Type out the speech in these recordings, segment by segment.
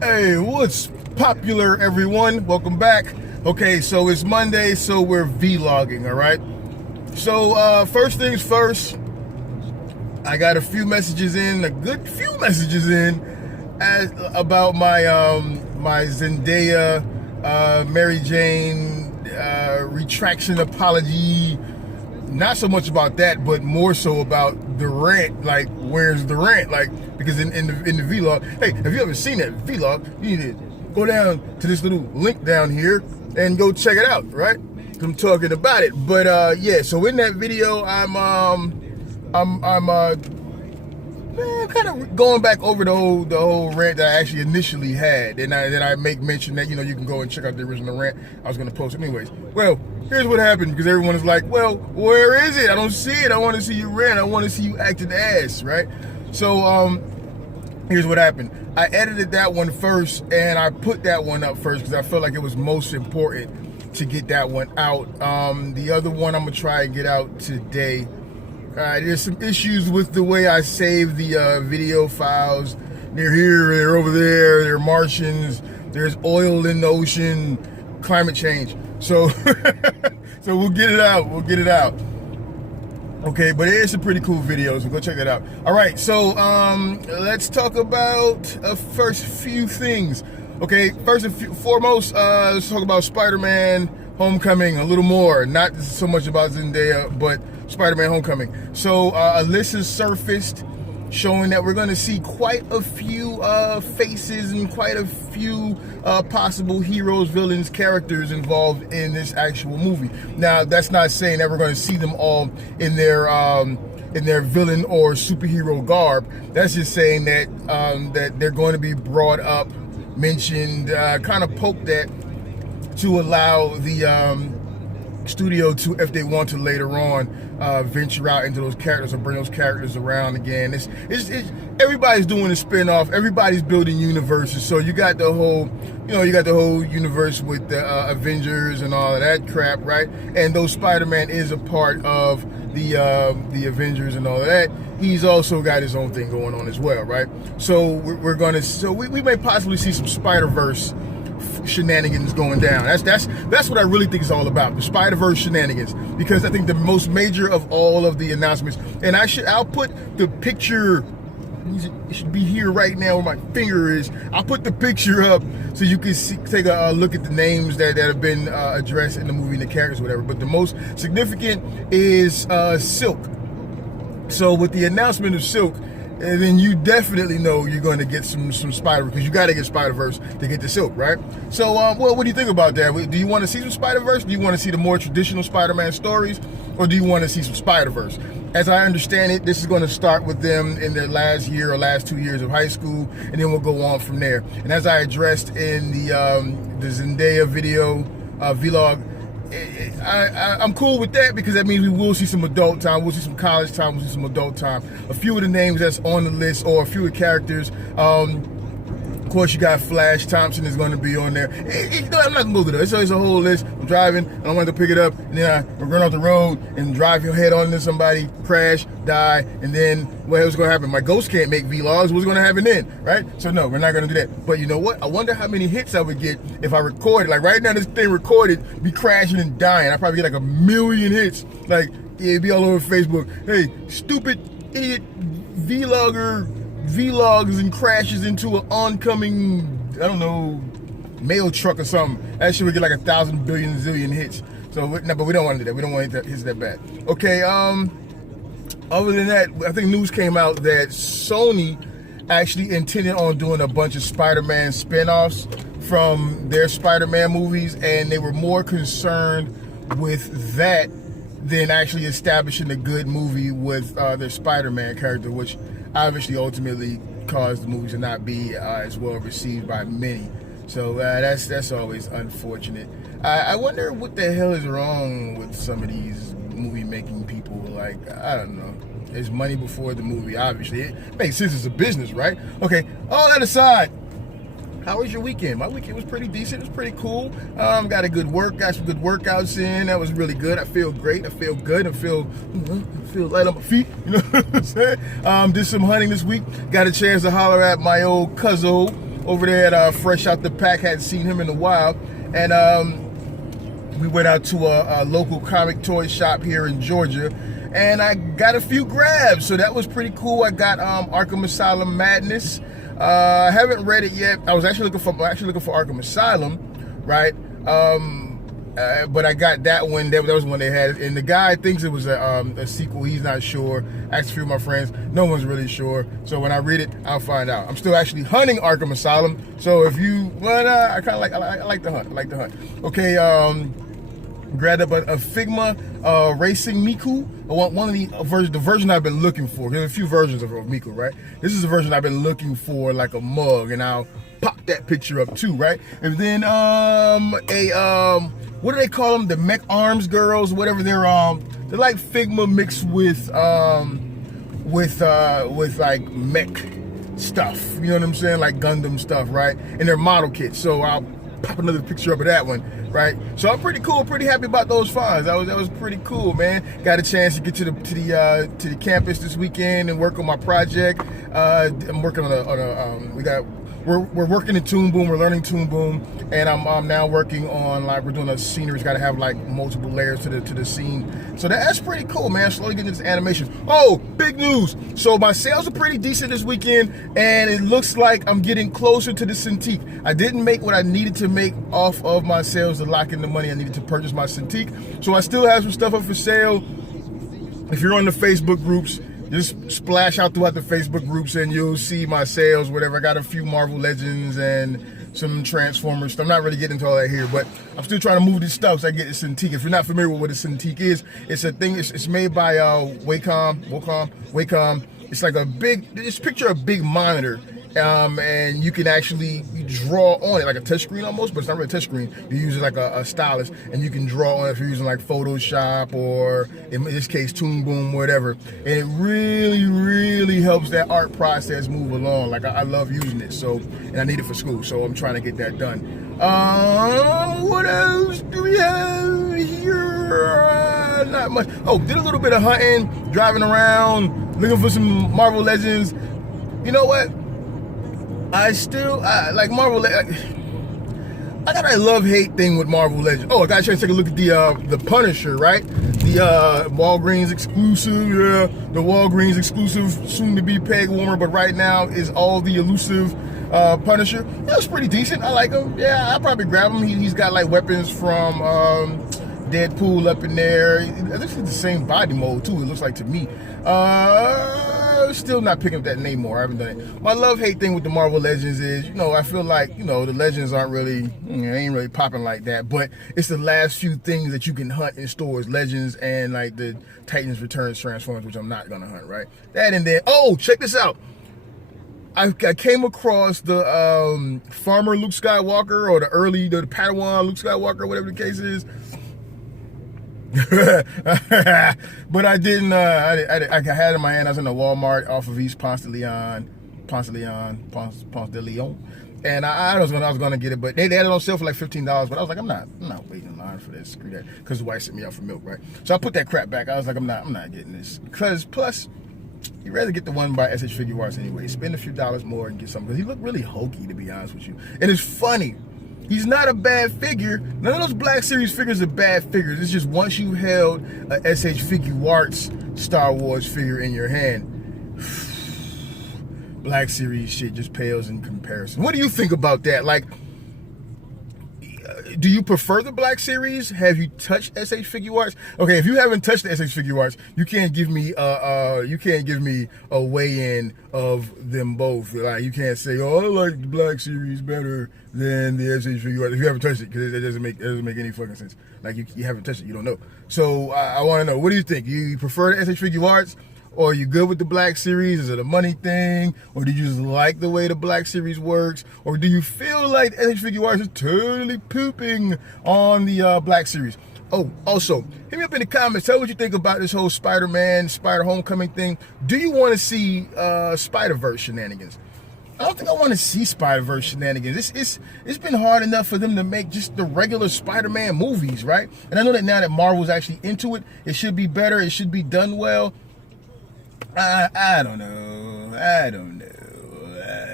Hey, what's popular, everyone? Welcome back. Okay, so it's Monday, so we're vlogging, all right? So, first things first, I got a few messages in, a good few messages in, about my my Zendaya, Mary Jane, retraction apology. Not so much about that, but more so about the rant. Like, where's the rant? Like, because in the vlog, hey, have you ever seen that vlog? You need to go down to this little link down here and go check it out, right? I'm talking about it. But yeah, so in that video, I'm kind of going back over the whole rant that I actually initially had, and I make mention that, you know, you can go and check out the original rant I was going to post anyways. Well, here's what happened, because everyone is like, well, where is it? I don't see it. I want to see you rant. I want to see you acting ass, right? So here's what happened. I edited that one first, and I put that one up first because I felt like it was most important to get that one out. The other one I'm gonna try and get out today. There's some issues with the way I save the video files. They're here, they're over there, they're Martians, there's oil in the ocean, climate change. So, so we'll get it out. Okay, but it is some pretty cool videos, so go check that out. All right, so let's talk about first few things. Okay, first and foremost, let's talk about Spiderman Homecoming a little more. Not so much about Zendaya, but Spiderman Homecoming. So a list has surfaced showing that we're going to see quite a few faces and quite a few possible heroes, villains, characters involved in this actual movie. Now, that's not saying that we're going to see them all in their villain or superhero garb. That's just saying that that they're going to be brought up, mentioned, kind of poked at, to allow the studio to, if they want to later on, venture out into those characters or bring those characters around again. It's everybody's doing a spin-off. Everybody's building universes. So you got the whole, you got the whole universe with the Avengers and all of that crap, right? And though Spider-Man is a part of the Avengers and all of that, he's also got his own thing going on as well, right? So we may possibly see some Spiderverse shenanigans going down. That's what I really think it's all about, the Spiderverse shenanigans, because I think the most major of all of the announcements, and I'll put the picture, it should be here right now where my finger is. I'll put the picture up so you can take a look at the names that have been addressed in the movie and the characters, whatever. But the most significant is Silk. So with the announcement of Silk, and then you definitely know you're going to get some Spider, because you got to get Spider-Verse to get the Silk, right? So, well, what do you think about that? Do you want to see some Spider-Verse? Do you want to see the more traditional Spider-Man stories? Or do you want to see some Spider-Verse? As I understand it, this is going to start with them in their last year or last 2 years of high school, and then we'll go on from there. And as I addressed in the Zendaya video, vlog, I'm cool with that, because that means we will see some adult time, we'll see some college time, we'll see some adult time. A few of the names that's on the list, or a few of the characters, of course, you got Flash Thompson is going to be on there. I'm not going to go through that. It's a whole list. I'm driving, and I want to pick it up, and then I run off the road and drive your head on into somebody, crash, die, and then what's going to happen? My ghost can't make vlogs. What's going to happen then, right? So no, we're not going to do that. But you know what? I wonder how many hits I would get if I recorded. Like right now, this thing recorded, be crashing and dying. I probably get like 1 million hits. Like, yeah, it'd be all over Facebook. Hey, stupid idiot vlogger vlogs and crashes into an oncoming, I don't know, mail truck or something. That shit would get like 1,000 billion zillion hits. So, no, but we don't want to do that. We don't want hits that bad. Okay, other than that, I think news came out that Sony actually intended on doing a bunch of Spider-Man spin-offs from their Spider-Man movies, and they were more concerned with that than actually establishing a good movie with their Spider-Man character, which obviously ultimately caused the movie to not be as well received by many. So that's always unfortunate. I wonder what the hell is wrong with some of these movie making people. Like, I don't know. There's money before the movie, obviously. It makes sense as a business, right? Okay, all that aside, how was your weekend? My weekend was pretty decent. It was pretty cool. Got some good workouts in. That was really good. I feel great. I feel good. I feel light on my feet. You know what I'm saying? Did some hunting this week. Got a chance to holler at my old cuzzo, over there at Fresh Out the Pack. Hadn't seen him in a while. And we went out to a local comic toy shop here in Georgia. And I got a few grabs, so that was pretty cool. I got Arkham Asylum Madness. I haven't read it yet. I was actually looking for Arkham Asylum, right? But I got that one. That was one they had, and the guy thinks it was a sequel. He's not sure. Asked a few of my friends. No one's really sure. So when I read it, I'll find out. I'm still actually hunting Arkham Asylum. So if you, I kind of I like to hunt. I like to hunt. Okay. Grabbed up a Figma Racing Miku. I want one of the version I've been looking for. There's a few versions of Miku, right? This is the version I've been looking for, like a mug, and I'll pop that picture up too, right? And then what do they call them? The mech arms girls, whatever they're like Figma mixed with like mech stuff. You know what I'm saying? Like Gundam stuff, right? And they're model kits. So I'll pop another picture up of that one, right? So I'm pretty cool, pretty happy about those finds. That was pretty cool, man. Got a chance to get to the campus this weekend and work on my project. I'm working on we're working in Toon Boom. We're learning Toon Boom, and I'm now working on, like, we're doing a scenery. It's got to have like multiple layers to the scene. So that's pretty cool, man. Slowly getting into animations. Oh, big news! So my sales are pretty decent this weekend, and it looks like I'm getting closer to the Cintiq. I didn't make what I needed to make off of my sales to lock in the money I needed to purchase my Cintiq. So I still have some stuff up for sale. If you're on the Facebook groups, just splash out throughout the Facebook groups and you'll see my sales, whatever. I got a few Marvel Legends and some Transformers stuff. I'm not really getting into all that here, but I'm still trying to move this stuff so I get the Cintiq. If you're not familiar with what a Cintiq is, it's a thing, it's made by Wacom. It's like picture a big monitor. And you can actually draw on it like a touchscreen almost, but it's not really a touchscreen. You use it like a stylus, and you can draw on it if you're using like Photoshop or, in this case, Toon Boom, whatever. And it really, really helps that art process move along. Like, I love using it, so, and I need it for school, so I'm trying to get that done. What else do we have here? Not much. Oh, did a little bit of hunting, driving around, looking for some Marvel Legends. You know what? I like Marvel. I got a love-hate thing with Marvel Legends. Oh, I got a chance to take a look at the Punisher, right? The Walgreens exclusive, yeah. The Walgreens exclusive, soon to be peg warmer, but right now is all the elusive Punisher. That was pretty decent. I like him. Yeah, I'll probably grab him. He's got like weapons from Deadpool up in there. This is the same body mold too, it looks like to me. Still not picking up that name more. I haven't done it. My love-hate thing with the Marvel Legends is, I feel like, the Legends aren't really, ain't really popping like that, but it's the last few things that you can hunt in stores, Legends and like the Titans Returns Transformers, which I'm not gonna hunt, right? That, and then, oh, check this out. I came across the Farmer Luke Skywalker, or the Padawan Luke Skywalker, whatever the case is. But I didn't. I had it in my hand. I was in the Walmart off of East Ponce de Leon, and I was gonna get it, but they had it on sale for like $15. But I was like, I'm not waiting in line for this. Screw that, because the wife sent me out for milk, right? So I put that crap back. I was like, I'm not getting this, because plus, you'd rather get the one by SH Figure Arts anyway. Spend a few dollars more and get something, because he looked really hokey, to be honest with you, and it's funny. He's not a bad figure. None of those Black Series figures are bad figures. It's just once you held a SH Figure Arts Star Wars figure in your hand, Black Series shit just pales in comparison. What do you think about that? Like, do you prefer the Black Series? Have you touched SH Figure Arts? Okay, if you haven't touched the SH Figure Arts, you can't give me a weigh-in of them both. Like, you can't say, oh, I like the Black Series better than the SH Figure Arts if you haven't touched it, because it doesn't make any fucking sense. Like, you haven't touched it, you don't know. So I want to know, what do you think? You prefer the SH Figure Arts? Or are you good with the Black Series? Is it a money thing? Or do you just like the way the Black Series works? Or do you feel like SH Figure Arts is totally pooping on the Black Series? Oh, also, hit me up in the comments. Tell me what you think about this whole Spider Homecoming thing. Do you want to see Spiderverse Shenanigans? I don't think I want to see Spiderverse Shenanigans. It's been hard enough for them to make just the regular Spider-Man movies, right? And I know that now that Marvel's actually into it, it should be better. It should be done well. I don't know.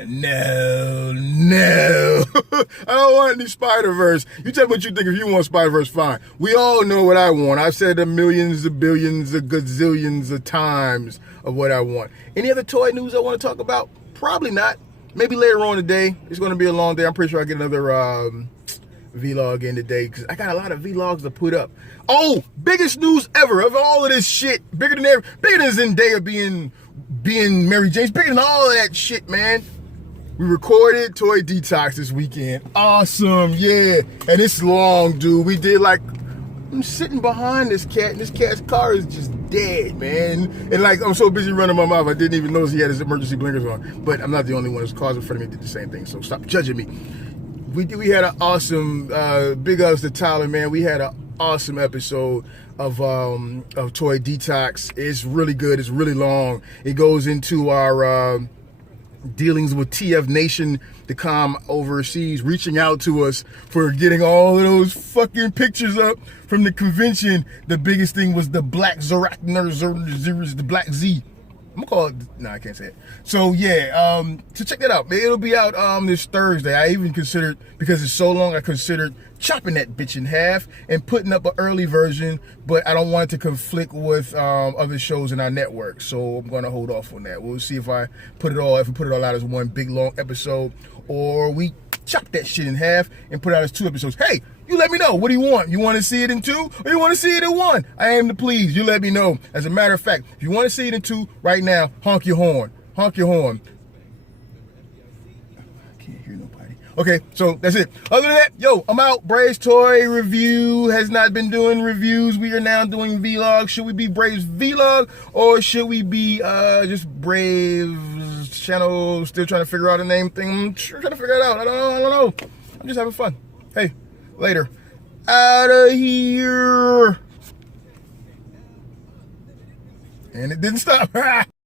No. I don't want any Spider-Verse. You tell me what you think. If you want Spider-Verse, fine. We all know what I want. I've said a millions, a billions, a gazillions of times of what I want. Any other toy news I want to talk about? Probably not. Maybe later on today. It's going to be a long day. I'm pretty sure I get another vlog in today because I got a lot of vlogs to put up. Oh, biggest news ever of all of this shit. Bigger than Zendaya being Mary Jane's, bigger than all of that shit, man. We recorded Toy Detox this weekend. Awesome, yeah. And it's long, dude. We did like, I'm sitting behind this cat, and this cat's car is just dead, man. And like, I'm so busy running my mouth, I didn't even notice he had his emergency blinkers on. But I'm not the only one. His cars in front of me did the same thing, so stop judging me. We had an awesome, big ups to Tyler, man. We had an awesome episode of Toy Detox. It's really good. It's really long. It goes into our dealings with TF Nation, the com overseas, reaching out to us for getting all of those fucking pictures up from the convention. The biggest thing was the Black the Black Z. I'm gonna call it, no, I can't say it. So yeah, so check that out. It'll be out this Thursday. I even considered, because it's so long, I considered chopping that bitch in half and putting up an early version, but I don't want it to conflict with other shows in our network. So I'm gonna hold off on that. We'll see if we put it all out as one big long episode, or we chop that shit in half and put it out as 2 episodes. Hey, you let me know. What do you want? You want to see it in 2 or you want to see it in 1? I am to please. You let me know. As a matter of fact, if you want to see it in 2 right now, honk your horn. Honk your horn. I can't hear nobody. Okay, so that's it. Other than that, yo, I'm out. Braves Toy Review has not been doing reviews. We are now doing vlogs. Should we be Braves Vlog or should we be just Braves channel? Still trying to figure out a name thing. I'm trying to figure it out. I don't know. I'm just having fun. Hey. Later. Out of here. And it didn't stop.